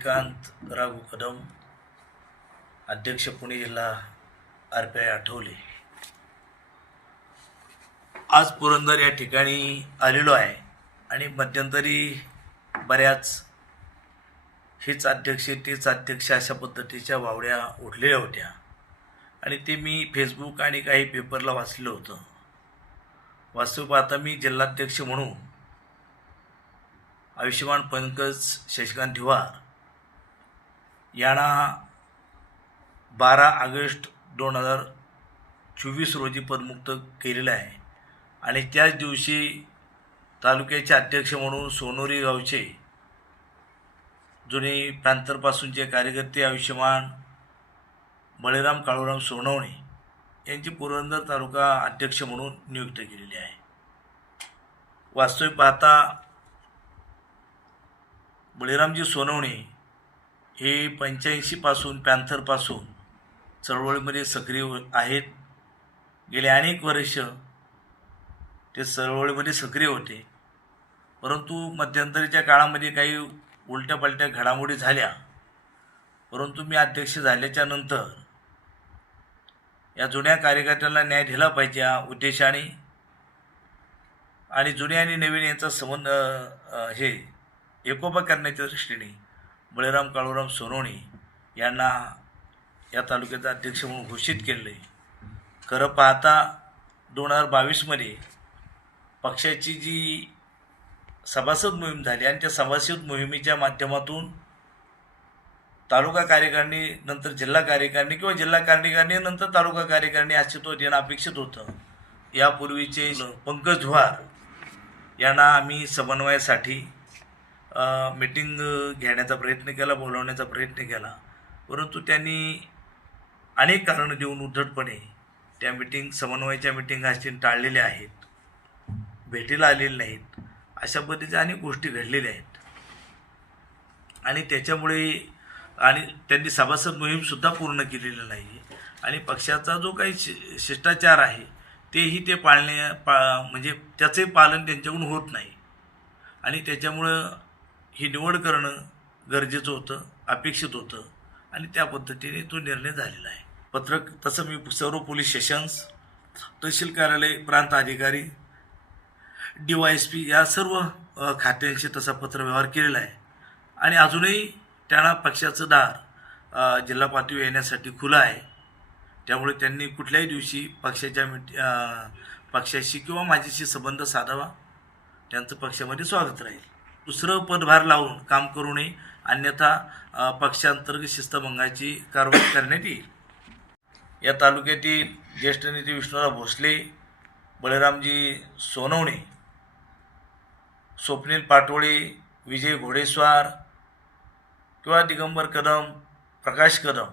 श्रीकांत राघू कदम अध्यक्ष पुणे जिल्हा R P I Athawale. आज पुरंदर या ठिकाणी आलेलो आहे आणि मध्यंतरी बऱ्याच हीच अध्यक्ष तीच अध्यक्ष अशा पद्धतीच्या वावड्या उठलेल्या होत्या. आणि ते मी फेसबुक आणि काही पेपरला वाचलं होतं. वास्तव पाहता मी जिल्हाध्यक्ष म्हणून आयुष्यमान पंकज शशिकांत धिवार यांना बारा ऑगस्ट दोन हजार चोवीस रोजी पदमुक्त केलेलं आहे. आणि त्याच दिवशी तालुक्याचे अध्यक्ष म्हणून सोनोरी गावचे जुने प्रांतरपासूनचे कार्यकर्ते आयुष्यमान बळीराम काळूराम सोनवणे यांची पुरंदर तालुका अध्यक्ष म्हणून नियुक्त केलेली आहे. वास्तविक पाहता बळीरामजी सोनवणे हे पंच्याऐंशीपासून पॅन्थरपासून चळवळीमध्ये सक्रिय आहेत. गेले अनेक वर्ष ते चळवळीमध्ये सक्रिय होते. परंतु मध्यंतरीच्या काळामध्ये काही उलट्या पलट्या घडामोडी झाल्या. परंतु मी अध्यक्ष झाल्याच्यानंतर या जुन्या कार्यकर्त्यांना न्याय दिला पाहिजे या उद्देशाने. आणि जुन्या आणि नवीन यांचा संबंध हे एकोपा करण्याच्या दृष्टीने बळीराम काळूराम सोनवणे यांना या तालुक्याचा अध्यक्ष म्हणून घोषित केले. खरं पाहता दोन हजार बावीसमध्ये पक्षाची जी सभासद मोहीम झाली आणि त्या सभासद मोहिमेच्या माध्यमातून तालुका कार्यकारिणी नंतर जिल्हा कार्यकारिणी किंवा जिल्हा कार्यकारिणी नंतर तालुका कार्यकारिणी अस्तित्वात येणं अपेक्षित होतं. यापूर्वीचे पंकज धुवार यांना आम्ही समन्वयासाठी मीटिंग घेण्याचा प्रयत्न केला बोलवण्याचा प्रयत्न केला. परंतु त्यांनी अनेक कारणं देऊन उद्धटपणे त्या मीटिंग समन्वयाच्या मीटिंग असतील टाळलेल्या आहेत. भेटीला आलेले नाहीत. अशा पद्धतीच्या अनेक गोष्टी घडलेल्या आहेत. आणि त्याच्यामुळे आणि त्यांनी सभासद मोहीमसुद्धा पूर्ण केलेली नाही. आणि पक्षाचा जो काही शि शिष्टाचार आहे तेही ते पाळणे पा म्हणजे त्याचे पालन त्यांच्याकडून होत नाही. आणि त्याच्यामुळं ही निवड करणं गरजेचं होतं अपेक्षित होतं आणि त्या पद्धतीने तो निर्णय झालेला आहे. पत्रक तसं मी सर्व पोलीस स्टेशन्स तहसील कार्यालय प्रांत अधिकारी डी वाय एस पी या सर्व खात्यांशी तसा पत्रव्यवहार केलेला आहे. आणि अजूनही त्यांना पक्षाचं दार जिल्हा पातळीवर येण्यासाठी खुलं आहे. त्यामुळे त्यांनी कुठल्याही दिवशी पक्षाच्या मिट पक्षाशी किंवा माझ्याशी संबंध साधावा. त्यांचं पक्षामध्ये स्वागत राहील. दुसरं पदभार लावून काम करू नये. अन्यथा पक्षांतर्गत शिस्तभंगाची कारवाई करण्यात येईल. या तालुक्यातील ज्येष्ठ नेते विष्णुराव भोसले बळीरामजी सोनवणे स्वप्नील पाटोळे विजय घोडेस्वार किंवा दिगंबर कदम प्रकाश कदम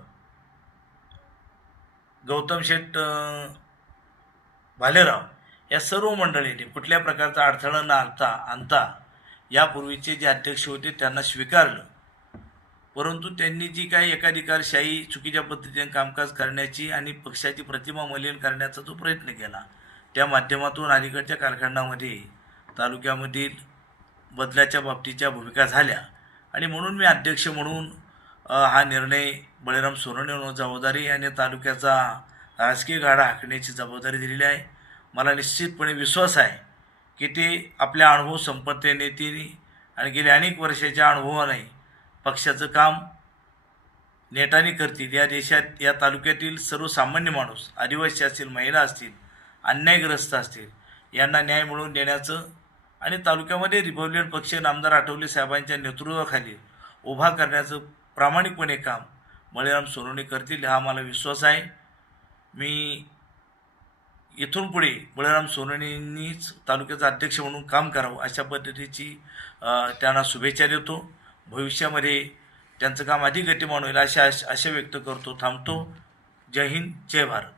गौतम शेठ भालेराव या सर्व मंडळींनी कुठल्या प्रकारचा अडथळा न आणता आणता यापूर्वीचे जे अध्यक्ष होते त्यांना स्वीकारलं. परंतु त्यांनी जी काही एकाधिकारशाही चुकीच्या पद्धतीने कामकाज करण्याची आणि पक्षाची प्रतिमा मलिन करण्याचा जो प्रयत्न केला त्या माध्यमातून अलीकडच्या कारखान्यामध्ये तालुक्यामधील बदलाच्या बाबतीच्या भूमिका झाल्या. आणि म्हणून मी अध्यक्ष म्हणून हा निर्णय बळीराम सोनवणे जबाबदारी आणि तालुक्याचा राजकीय गाडा हाकण्याची जबाबदारी दिलेली आहे. मला निश्चितपणे विश्वास आहे की ते आपल्या अनुभव संपत्ती ती आणि गेल्या अनेक वर्षाच्या अनुभवाने पक्षाचं काम नेटाने करतील. या देशात या तालुक्यातील सर्वसामान्य माणूस आदिवासी असतील महिला असतील अन्यायग्रस्त असतील यांना न्याय मिळवून देण्याचं आणि तालुक्यामध्ये रिपब्लिकन पक्ष नामदार आठवले साहेबांच्या नेतृत्वाखाली उभा करण्याचं प्रामाणिकपणे काम बळीराम सोनवणे करतील हा मला विश्वास आहे. मी इथून पुढे बळीराम सोनवणेंनीच तालुक्याचा अध्यक्ष म्हणून काम करावं अशा पद्धतीची त्यांना शुभेच्छा देतो. भविष्यामध्ये त्यांचं काम अधिक गतिमान होईल अशा अशा व्यक्त करतो थांबतो. जय हिंद जय भारत.